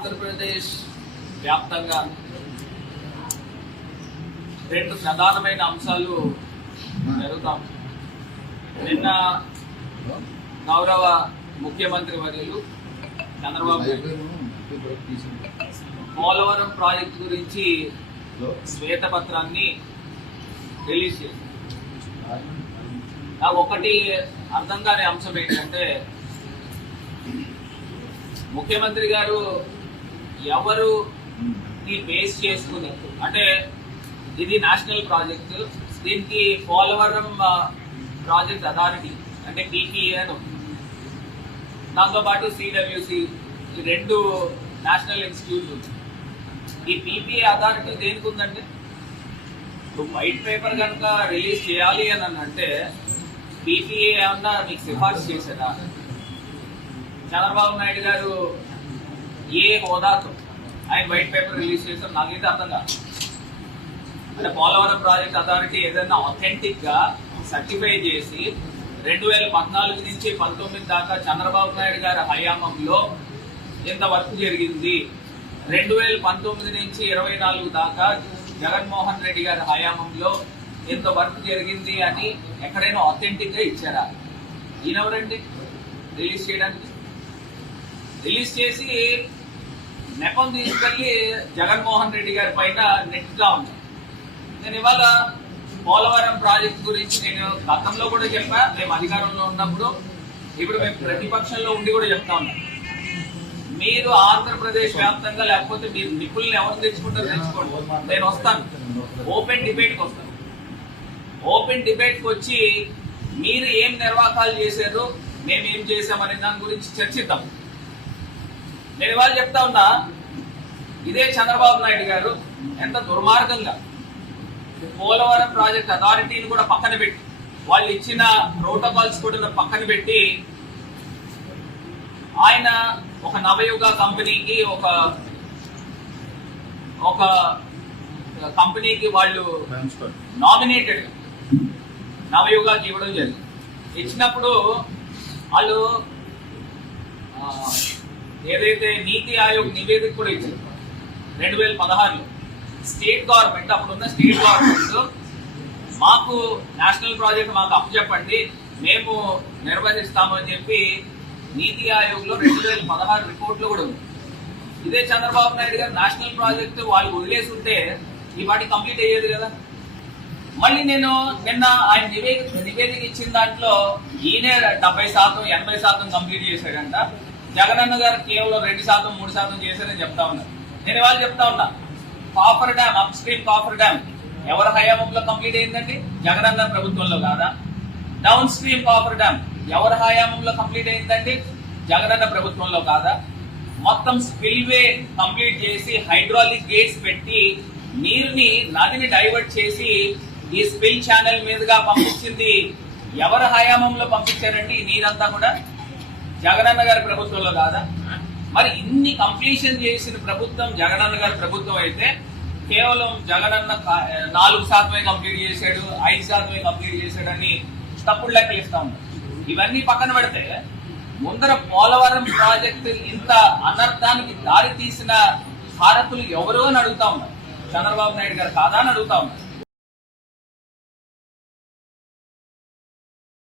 ఆంధ్రప్రదేశ్ వ్యాప్తంగా రెండు ప్రధానమైన అంశాలు జరుగుతాం. నిన్న గౌరవ ముఖ్యమంత్రి వర్యులు చంద్రబాబు నాయుడు పోలవరం ప్రాజెక్టు గురించి శ్వేతపత్రాన్ని రిలీజ్ చేశారు. నాకు ఒకటి అర్థం కాని అంశం ఏంటంటే, ముఖ్యమంత్రి గారు ఎవరు బేస్ చేసుకుని, అంటే ఇది నేషనల్ ప్రాజెక్టు, దీనికి పోలవరం ప్రాజెక్ట్ అథారిటీ అంటే పీపీఏ అని ఉంది, దాంతోపాటు సిడబ్ల్యూసి, ఈ రెండు నేషనల్ ఇన్స్టిట్యూట్ ఉంది. ఈ పీపీఏ అథారిటీ దేనికి ఉందంటే, వైట్ పేపర్ కనుక రిలీజ్ చేయాలి అని అంటే పీపీఏ అన్నా మీకు సిఫార్సు చేశారా? చంద్రబాబు నాయుడు గారు ఏ హోదాతో ఆయన వైట్ పేపర్ రిలీజ్ చేశారు నాకైతే అర్థం కాదు. అంటే పోలవరం ప్రాజెక్ట్ అథారిటీ ఏదైనా ఆథెంటిక్ గా సర్టిఫై చేసి 2014 నుంచి 19 దాకా చంద్రబాబు నాయుడు గారి హయాంలో ఎంత వర్క్ జరిగింది, 2019 నుంచి 24 దాకా జగన్మోహన్ రెడ్డి గారి హయాంలో ఎంత వర్క్ జరిగింది అని ఎక్కడైనా ఆథెంటిక్ గా ఇచ్చారా? ఈయనెవరండి రిలీజ్ చేయడానికి? రిలీజ్ చేసి నెపం తీసుకెళ్లి జగన్మోహన్ రెడ్డి గారి పైన నెట్గా ఉంది. నేను ఇవాళ పోలవరం ప్రాజెక్ట్ గురించి నేను గతంలో కూడా చెప్పా, మేము అధికారంలో ఉన్నప్పుడు, ఇప్పుడు మేము ప్రతిపక్షంలో ఉండి కూడా చెప్తా ఉన్నాం. మీరు ఆంధ్రప్రదేశ్ వ్యాప్తంగా లేకపోతే మీరు నిపుణులు ఎవరు తెచ్చుకుంటారో తెచ్చుకోండి, నేను వస్తాను, ఓపెన్ డిబేట్కి వస్తాను. ఓపెన్ డిబేట్కి వచ్చి మీరు ఏం నిర్వాకాలు చేశారు, మేము ఏం చేశామనే దాని గురించి చర్చిద్దాం. నేను ఇవాళ చెప్తా ఉన్నా, ఇదే చంద్రబాబు నాయుడు గారు ఎంత దుర్మార్గంగా పోలవరం ప్రాజెక్ట్ అథారిటీని కూడా పక్కన పెట్టి, వాళ్ళు ఇచ్చిన ప్రోటోకాల్స్ కూడా పక్కన పెట్టి, ఆయన ఒక నవయుగ కంపెనీకి ఒక కంపెనీకి వాళ్ళు నామినేటెడ్ నవయుగాకి ఇవ్వడం జరిగింది. ఇచ్చినప్పుడు వాళ్ళు ఏదైతే నీతి ఆయోగ్ నివేదిక కూడా ఇచ్చారు 2016లో. స్టేట్ గవర్నమెంట్, అప్పుడున్న స్టేట్ గవర్నమెంట్ మాకు నేషనల్ ప్రాజెక్ట్ మాకు అప్పచెప్పండి, మేము నిర్వహిస్తాము అని చెప్పి నీతి ఆయోగ్ లో 2016 రిపోర్ట్ లో కూడా ఉంది. ఇదే చంద్రబాబు నాయుడు గారు నేషనల్ ప్రాజెక్ట్ వాళ్ళు వదిలేసి ఉంటే ఈ వాటి కంప్లీట్ అయ్యేది కదా. మళ్ళీ నేను నిన్న ఆయన నివేదిక ఇచ్చిన దాంట్లో ఈయనే 70%, 80% కంప్లీట్ చేశాడంట. జగనన్న గారు కేవలం 2%, 3% చేశారని చెప్తా ఉన్నారు. నేను ఇవాళ చెప్తా ఉన్నా, coffer dam, up stream coffer dam ఎవరి హయాంలో కంప్లీట్ అయిందండి? జగనన్న ప్రభుత్వంలో కాదా? డౌన్ స్ట్రీమ్ కాఫర్ డ్యామ్ ఎవరి హయాంలో కంప్లీట్ అయిందండి? జగనన్న ప్రభుత్వంలో కాదా? మొత్తం స్పిల్వే కంప్లీట్ చేసి హైడ్రాలిక్ గేట్స్ పెట్టి నీరుని నదిని డైవర్ట్ చేసి ఈ స్పిల్ ఛానల్ మీదుగా పంపించింది ఎవరి హయాంలో పంపించారండి? ఈ నీరంతా కూడా జగనన్న గారి ప్రభుత్వంలో కాదా? మరి ఇన్ని కంప్లీషన్ చేసిన ప్రభుత్వం జగనన్న గారి ప్రభుత్వం అయితే కేవలం జగనన్న 4% కంప్లీట్ చేశాడు, 5% కంప్లీట్ చేశాడని తప్పుడు లెక్కలు ఇస్తా ఉన్నారు. ఇవన్నీ పక్కన పెడితే ముందర పోలవరం ప్రాజెక్టు ఇంత అనర్థానికి దారి తీసిన భారతులు ఎవరో అని అడుగుతా ఉన్నారు. చంద్రబాబు నాయుడు గారు కాదా అని అడుగుతా ఉన్నారు.